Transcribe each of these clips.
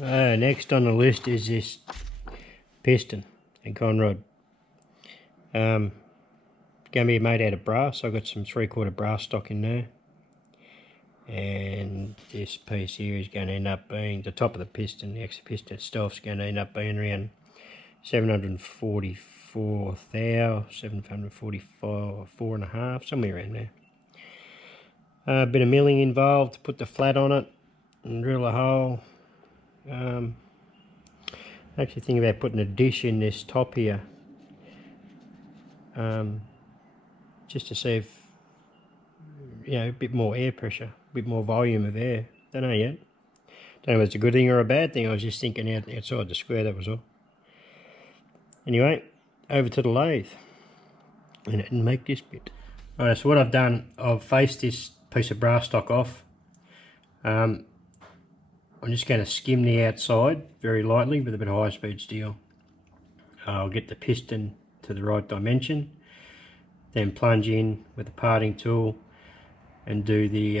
Next on the list is this Piston and Conrod. Going to be made out of brass. I've got some 3/4 brass stock in there, and this piece here is going to end up being the top of the piston. The extra piston itself is going to end up being around 744, somewhere around there. A bit of milling involved to put the flat on it and drill a hole. Actually thinking about putting a dish in this top here, just to see if, a bit more air pressure, a bit more volume of air. Don't know yet. Don't know if it's a good thing or a bad thing. I was just thinking outside the square, that was all. Anyway, over to the lathe and make this bit. Alright, so what I've done, I've faced this piece of brass stock off. I'm just going to skim the outside very lightly with a bit of high speed steel. I'll get the piston to the right dimension, then plunge in with the parting tool and do the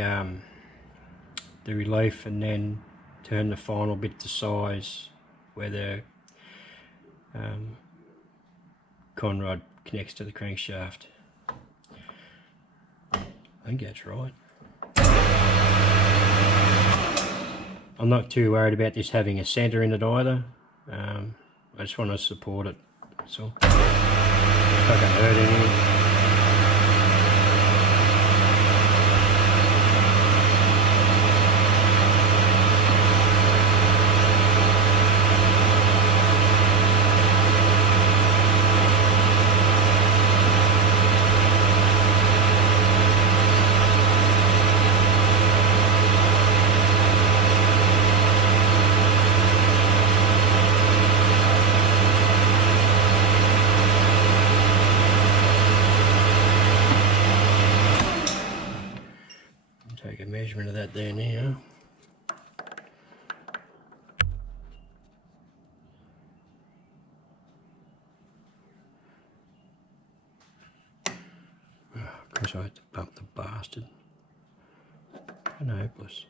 relief, and then turn the final bit to size where the Conrod connects to the crankshaft. I think that's right. I'm not too worried about this having a centre in it either. I just want to support it, that's all. It's not going to hurt anything. Take a measurement of that there now. Of course I had to bump the bastard. And hopeless.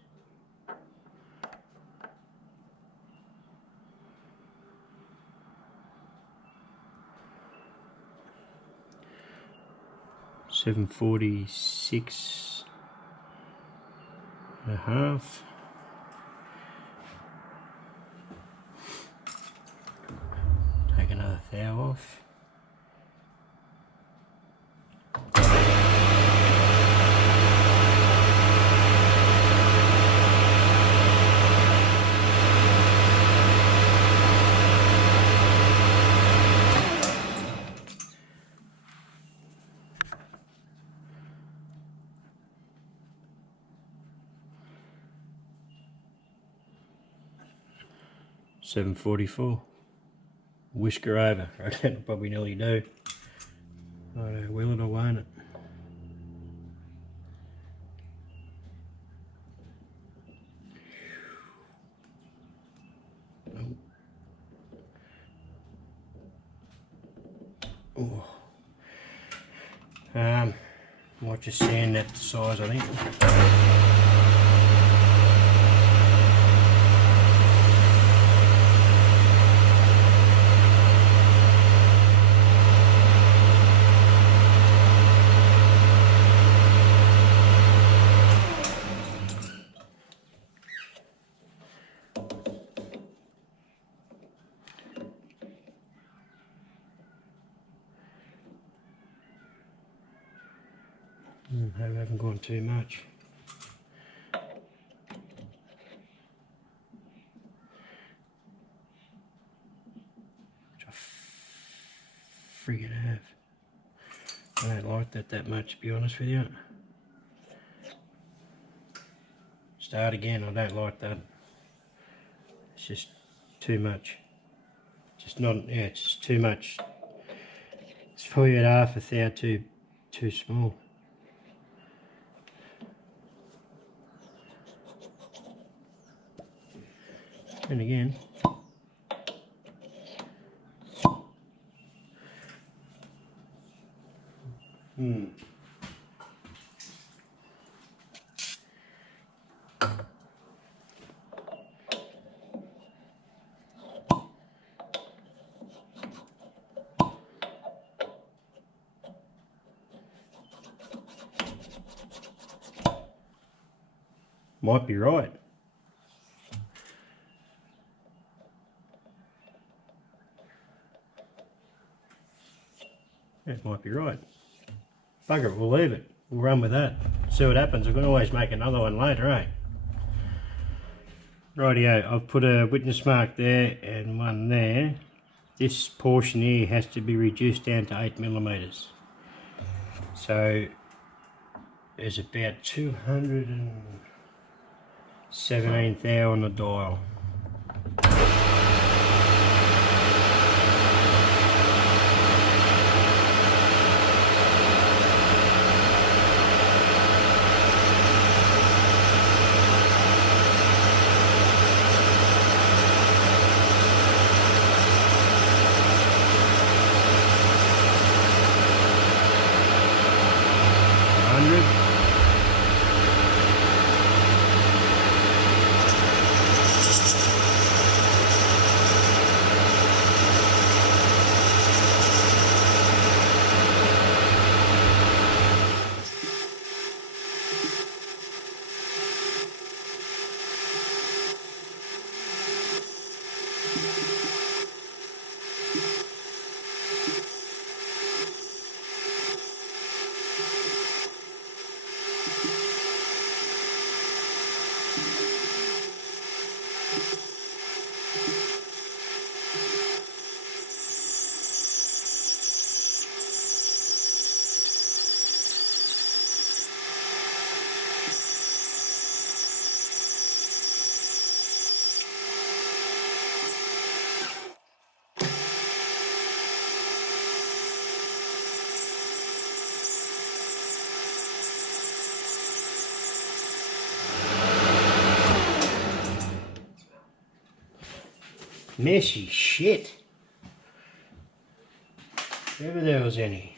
$746.5. Take another thou off. $744. Whisker over. I reckon I'll probably nearly do. Will it or won't it? Oh. Might just sand that to size, I think. I haven't gone too much. Which I friggin' have. I don't like that much, to be honest with you. Start again, I don't like that. It's just too much. Just not, yeah, it's just too much. It's probably at half a thou too small. And again, Might be right. It might be right. Bugger it, we'll leave it. We'll run with that. See what happens. We can always make another one later, eh? Rightio, I've put a witness mark there and one there. This portion here has to be reduced down to 8mm. So there's about 217 thou on the dial. Messy shit. If ever there was any.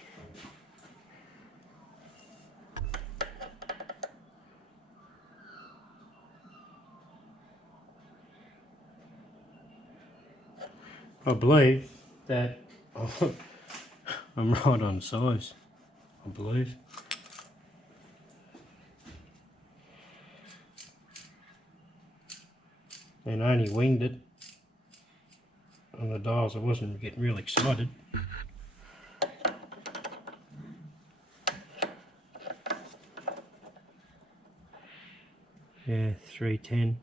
I believe that I'm right on size. I believe. And I only winged it on the dials. I wasn't getting real excited. Yeah, 310.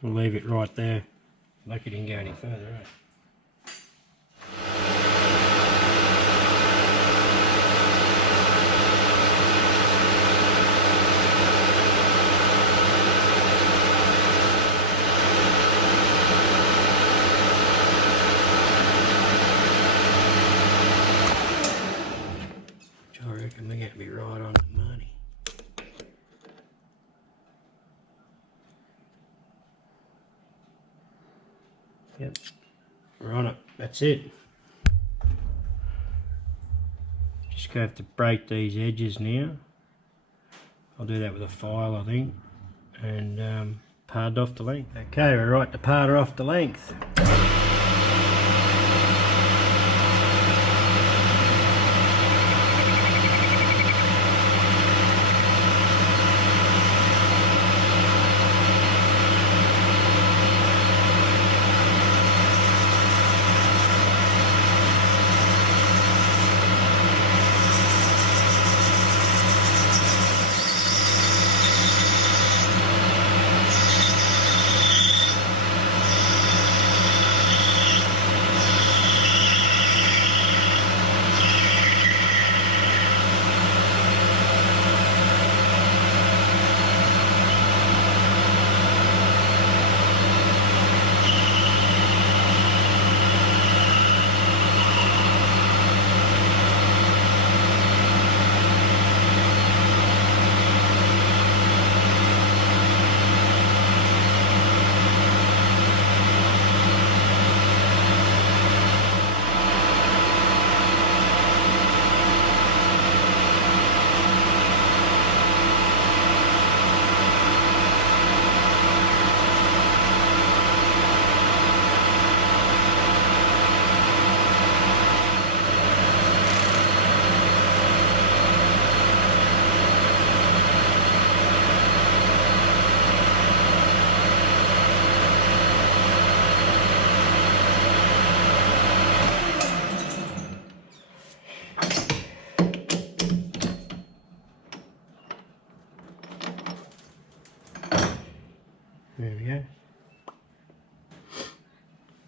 We'll leave it right there. Like it didn't go any further, right? I reckon they get me right on the money. Yep, we're on it. That's it. Just gonna have to break these edges now. I'll do that with a file, I think, and part off the length. Okay, we're right to part off the length.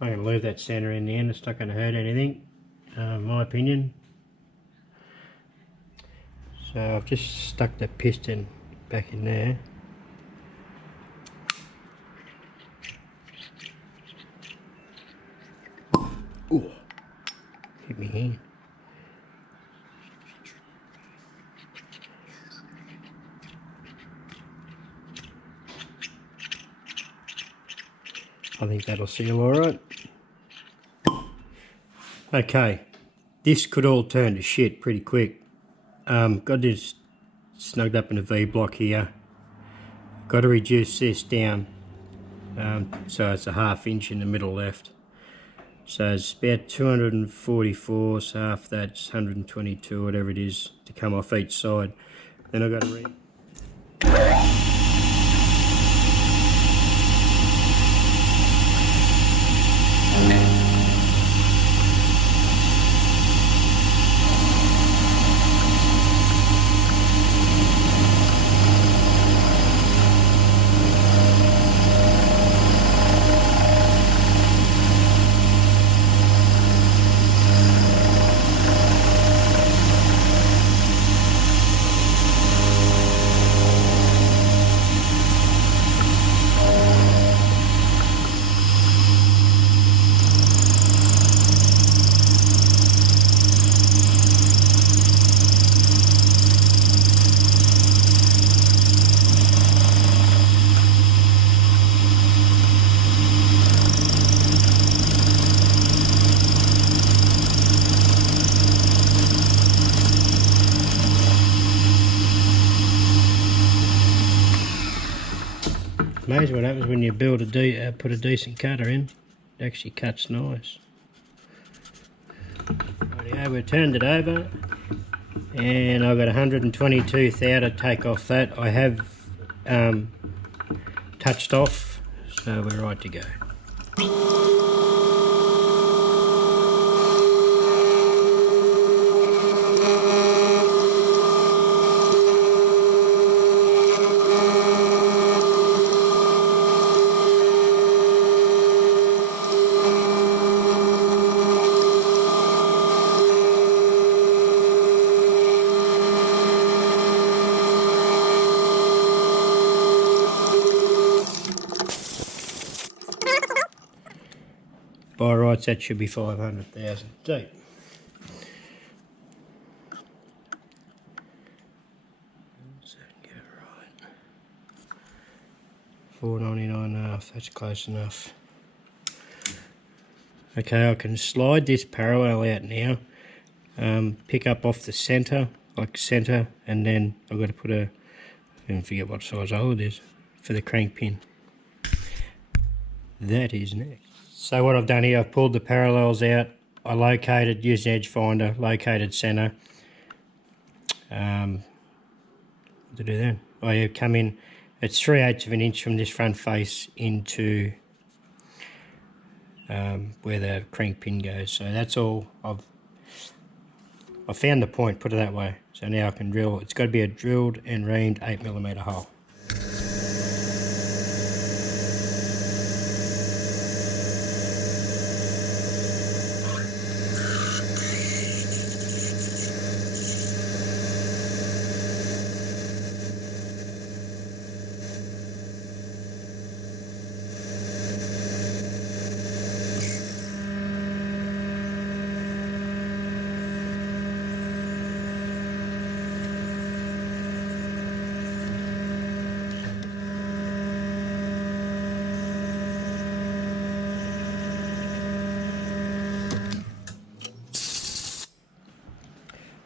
I'm going to leave that centre in the end, it's not going to hurt anything, in my opinion. So I've just stuck the piston back in there. Ooh, hit me hand. I think that'll seal alright. Okay, this could all turn to shit pretty quick. Got this snugged up in a V-block here. Got to reduce this down, so it's a 1/2 inch in the middle left. So it's about 244, so half that's 122, whatever it is, to come off each side. Then I've got to amazing what happens when you build put a decent cutter in. It actually cuts nice. Rightio, we've turned it over, and I've got 122 thou to take off that. I have touched off, so we're right to go. By rights, that should be 500,000 deep. Does that get right? 499.5, that's close enough. Okay, I can slide this parallel out now, pick up off the centre, like centre, and then I've got to put I forget what size hole it is, for the crank pin. That is next. So what I've done here, I've pulled the parallels out, I located, used an edge finder, located centre. What to do then? I come in, it's 3/8 of an inch from this front face into where the crank pin goes. So that's all, I've found the point, put it that way. So now I can drill, it's got to be a drilled and reamed 8mm hole.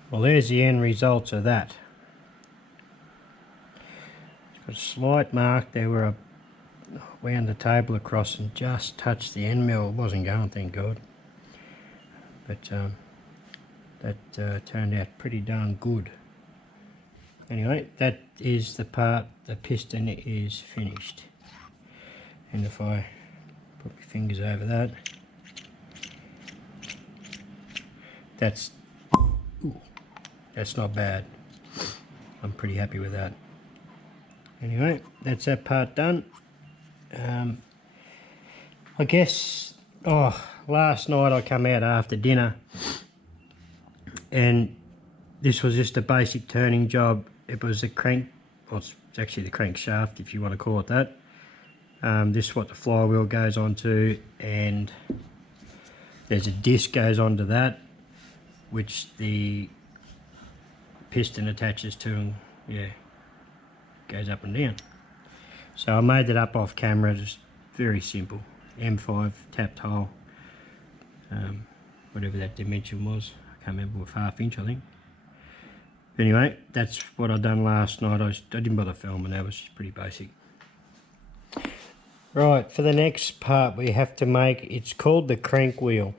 Well, there's the end results of that. It's got a slight mark there where I wound the table across and just touched the end mill. It wasn't going, thank God. But that turned out pretty darn good. Anyway, that is the part, the piston is finished. And if I put my fingers over that, that's not bad. I'm pretty happy with that. Anyway, that's that part done. I guess Oh, last night I come out after dinner and this was just a basic turning job. It was a crank, well it's actually the crankshaft if you want to call it that. This is what the flywheel goes onto, and there's a disc goes onto that which the piston attaches to, and yeah, goes up and down. So I made that up off camera, just very simple. M5 tapped hole, whatever that dimension was, I can't remember, with 1/2 inch I think. Anyway, that's what I done last night. I didn't bother filming, that was pretty basic. Right, for the next part we have to make, it's called the crank wheel.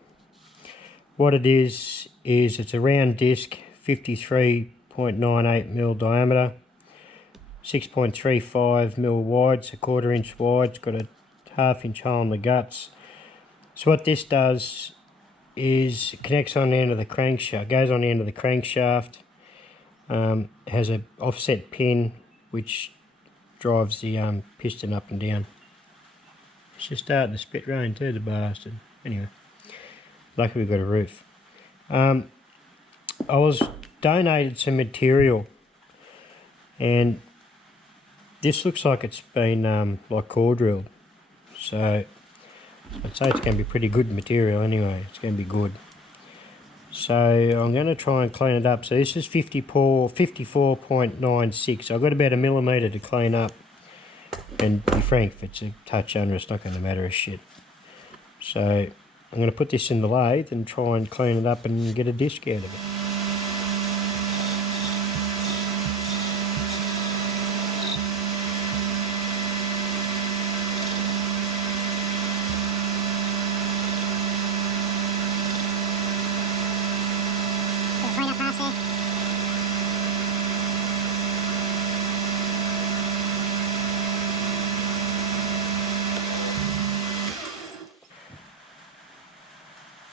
What it is it's a round disc, 53.98mm diameter, 6.35mm wide, it's a 1/4 inch wide, it's got a 1/2 inch hole in the guts. So what this does is it connects on the end of the crankshaft, goes on the end of the crankshaft, has an offset pin which drives the piston up and down. It's just starting to spit rain too, the bastard. Anyway, luckily we've got a roof. I was donated some material, and this looks like it's been like core drilled, so I'd say it's going to be pretty good material anyway. It's going to be good. So I'm going to try and clean it up. So this is 54.96. I've got about 1 millimetre to clean up, and to be frank, if it's a touch under, it's not going to matter a shit. So I'm going to put this in the lathe and try and clean it up and get a disc out of it.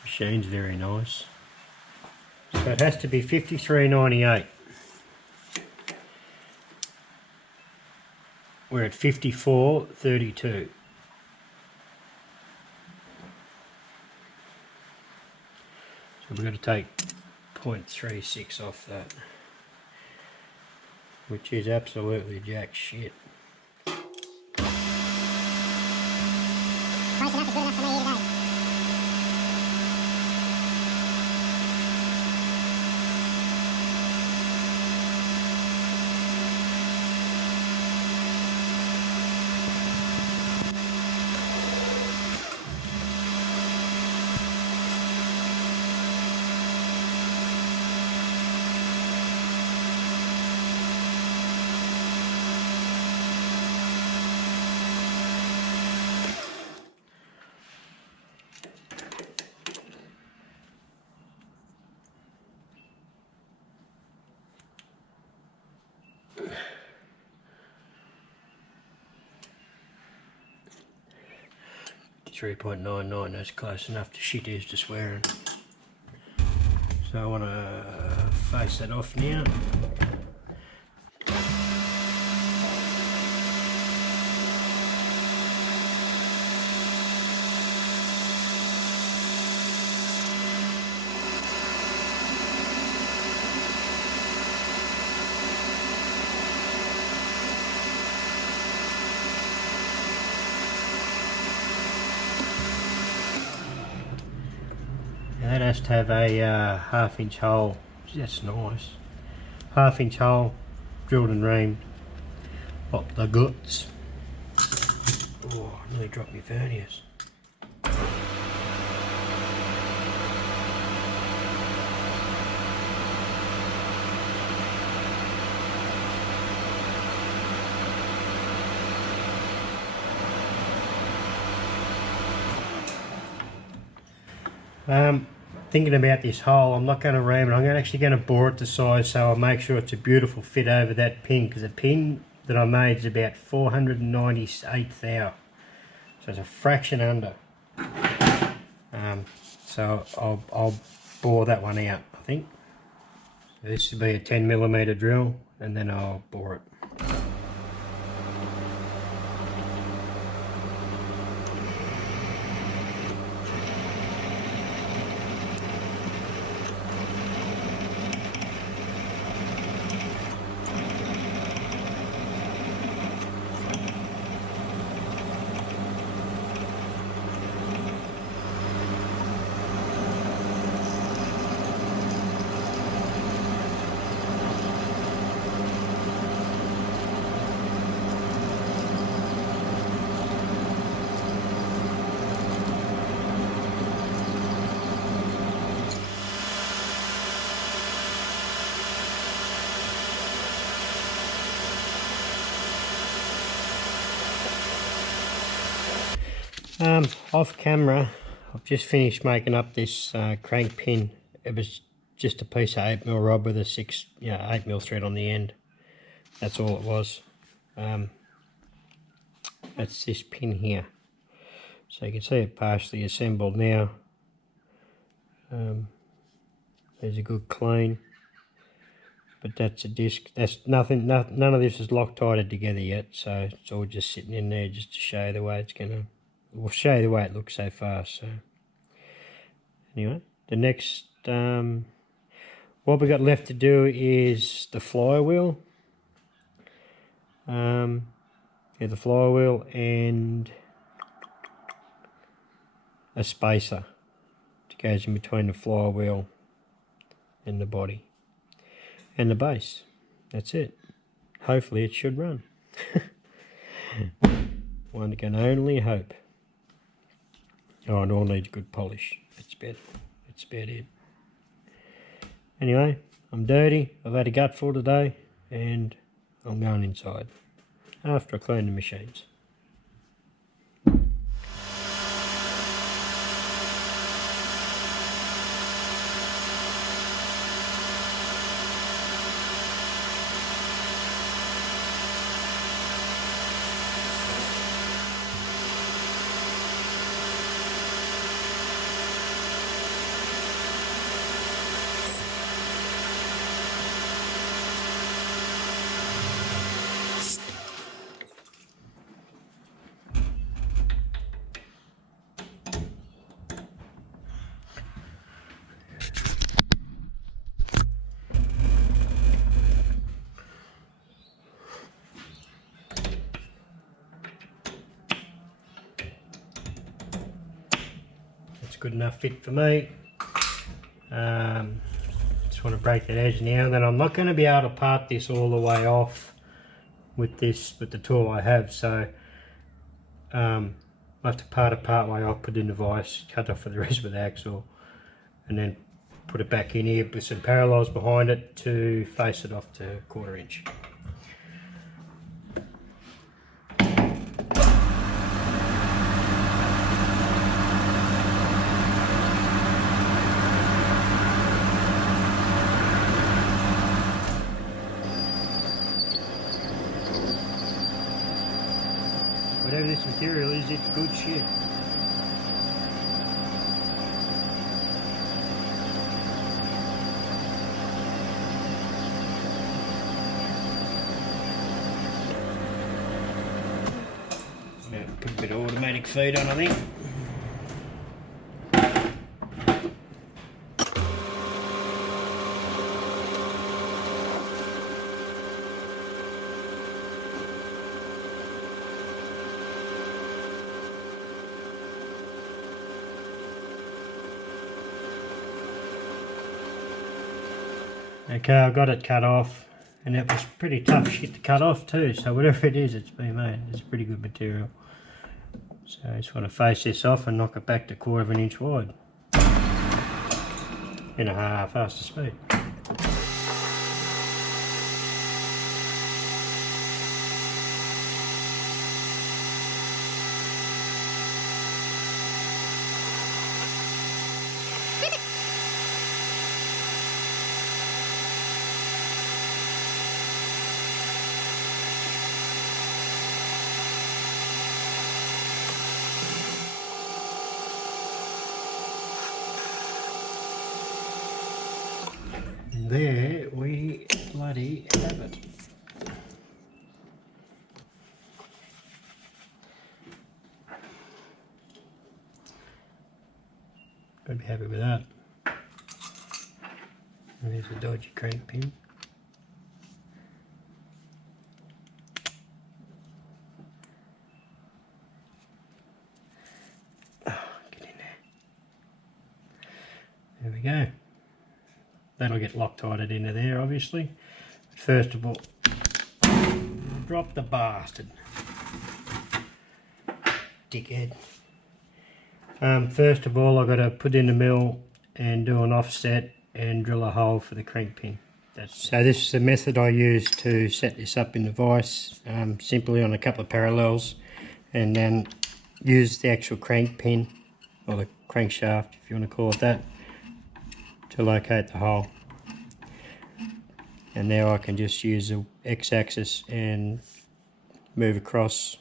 Machine's very nice. So it has to be 53.98. We're at 54.32. So we've got to take 0.36 off that, which is absolutely jack shit. .99, that's close enough to shit is to swearing. So I want to face that off now. That has to have a 1/2 inch hole. That's nice. 1/2 inch hole, drilled and reamed. Up the guts. Oh, I nearly dropped my verniers. Thinking about this hole, I'm not going to ram it, I'm actually going to bore it to size so I'll make sure it's a beautiful fit over that pin, because the pin that I made is about 498 thou, so it's a fraction under. So I'll bore that one out, I think. So this will be a 10mm drill, and then I'll bore it. Off camera, I've just finished making up this crank pin. It was just a piece of 8mm rod with a 8mm thread on the end. That's all it was. That's this pin here. So you can see it partially assembled now. There's a good clean. But that's a disc. That's nothing. None of this is Loctited together yet. So it's all just sitting in there just to show the way it's gonna. We'll show you the way it looks so far. So anyway, the next what we got left to do is the flywheel. Yeah, the flywheel and a spacer that goes in between the flywheel and the body and the base. That's it. Hopefully it should run. One can only hope. Oh, it all needs good polish. That's about it. Anyway, I'm dirty. I've had a gutful today and I'm going inside after I clean the machines. Good enough fit for me. Just want to break that edge now, and then I'm not going to be able to part this all the way off with the tool I have, so I have to part it part way off, put it in the vise, cut off for the rest with the axle, and then put it back in here with some parallels behind it to face it off to 1/4 inch. Whatever this material is, it's good shit. Put a bit of automatic feed on, I think. Okay, I've got it cut off, and it was pretty tough shit to cut off too, so whatever it is, it's been made. It's pretty good material. So I just want to face this off and knock it back to 1/4 inch wide. In a faster speed. There we bloody have it. Gotta be happy with that. And there's a dodgy crank pin. Oh, get in there. There we go. That'll get Loctited into there, obviously. First of all, drop the bastard. Dickhead. First of all, I've got to put in the mill and do an offset and drill a hole for the crank pin. So this is the method I use to set this up in the vise, simply on a couple of parallels, and then use the actual crank pin, or the crankshaft if you want to call it that, to locate the hole. And now I can just use the x-axis and move across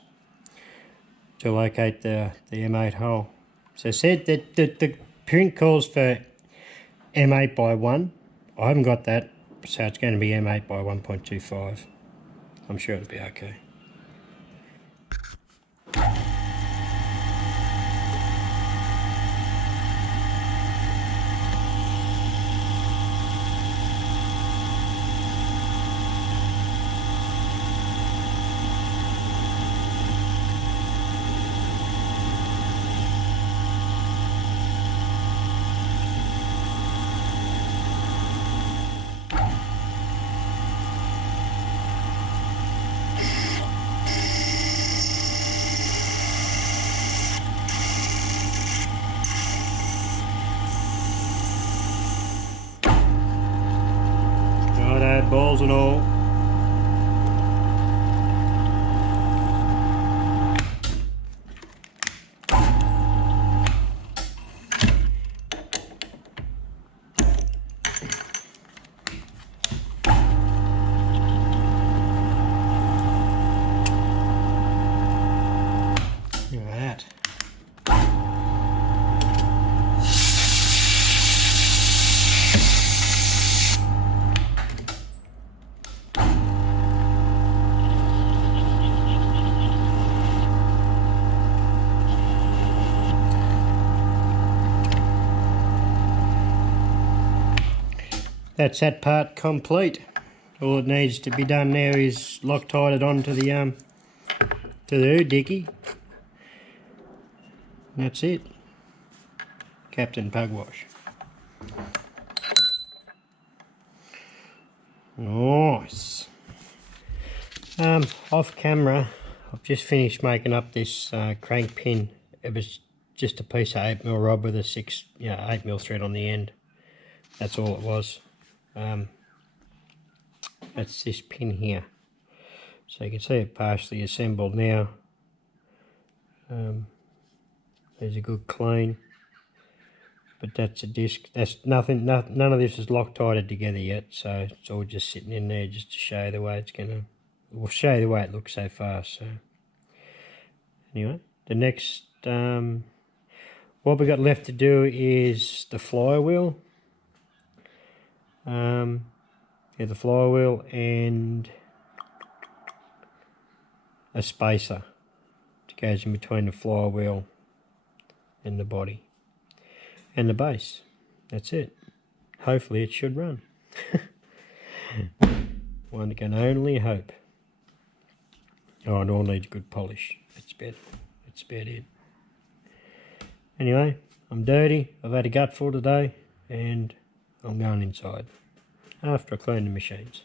to locate the M8 hole. So I said that the print calls for M8 by 1. I haven't got that, so it's going to be M8 by 1.25. I'm sure it'll be okay. Balls and all. Look at that. That's that part complete. All it needs to be done now is Loctite it onto the hood dicky. And that's it. Captain Pugwash. Nice. Off camera, I've just finished making up this crank pin. It was just a piece of 8mm rod with a 8mm thread on the end. That's all it was. That's this pin here, so you can see it partially assembled now. There's a good clean, but that's a disc. That's nothing. None of this is Loctited together yet, so it's all just sitting in there just to show the way it's gonna. We'll show you the way it looks so far. So anyway, the next what we got left to do is the flywheel. Yeah, the flywheel and a spacer that goes in between the flywheel and the body and the base. That's it. Hopefully it should run. One can only hope. Oh, it all needs good polish. That's about it. Anyway, I'm dirty. I've had a gutful today and I'm going inside after I clean the machines.